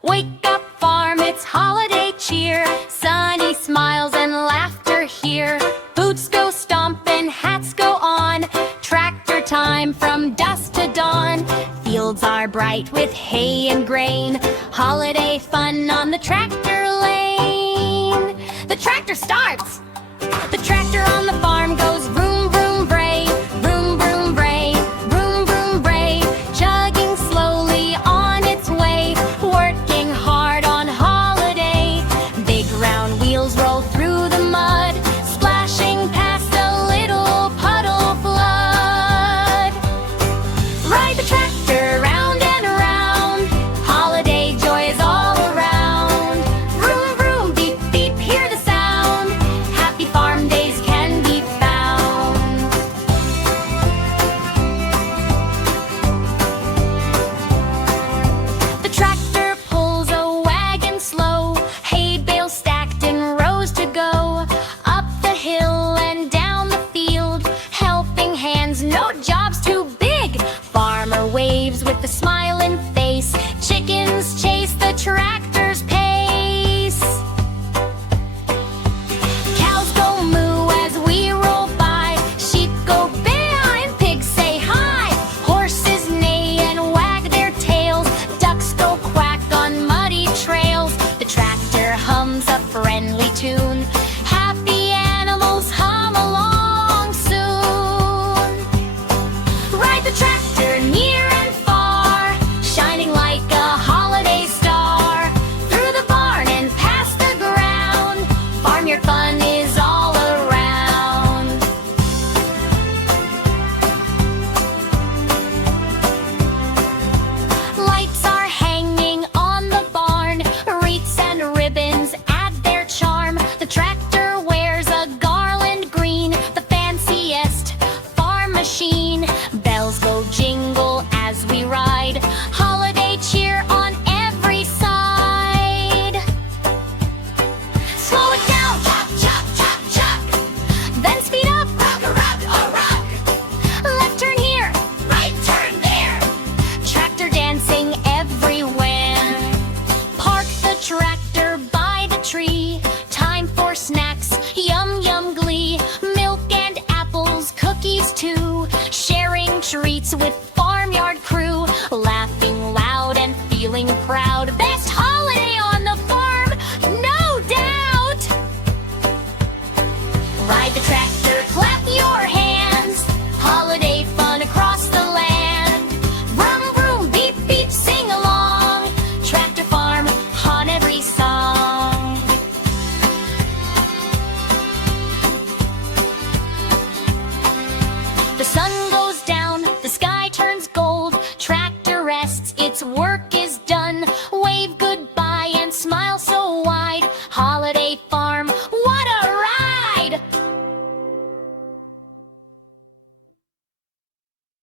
Wake up farm, it's holiday cheer. Sunny smiles and laughter here. Boots go stomping, hats go on. Tractor time from dusk to dawn. Fields are bright with hay and grain. Holiday fun on the tractor lane. The tractor starts. The tractor on the farm goes vroom, vroom, bray. Vroom, vroom, bray. Vroom, vroom, bray. Chugging slowly on its way. Working hard on holiday. Big round wheels roll through the mud. Splashing past a little puddle flood. Ride the tractor round and around. Holiday joy is all around. Vroom, vroom, beep, beep, hear the sound. Happy farm days can be found. The tractor pulls a wagon slow. Hay bales stacked in rows to go. Up the hill and down the field. Helping hands, no job's too big. Farmer waves with a smiling face. Chickens chase the tractor's pace. Cows go moo as we roll by. Sheep go bay and pigs say hi. Horses neigh and wag their tails. Ducks go quack on muddy trails. The tractor hums a friendly tune. Happy animals hum along soon. Ride the tractor near and far, shining like a holiday star. Through the barn and past the ground, farmyard fun is all around. Lights are hanging on the barn. Wreaths and ribbons add their charm. The tractor wears a garland green, the fanciest farm machine. Bells go jingle as we ride. Holiday cheer on every side. Slow it down, chop, chop, chop, chop. Then speed up, rock, a rock, a rock. Left turn here, right turn there. Tractor dancing everywhere. Park the tractor by the tree. Time for snacks, yum, yum, glee. Milk and apples, cookies too. Sharing treats with farmyard crew. Laughing loud and feeling proud. Best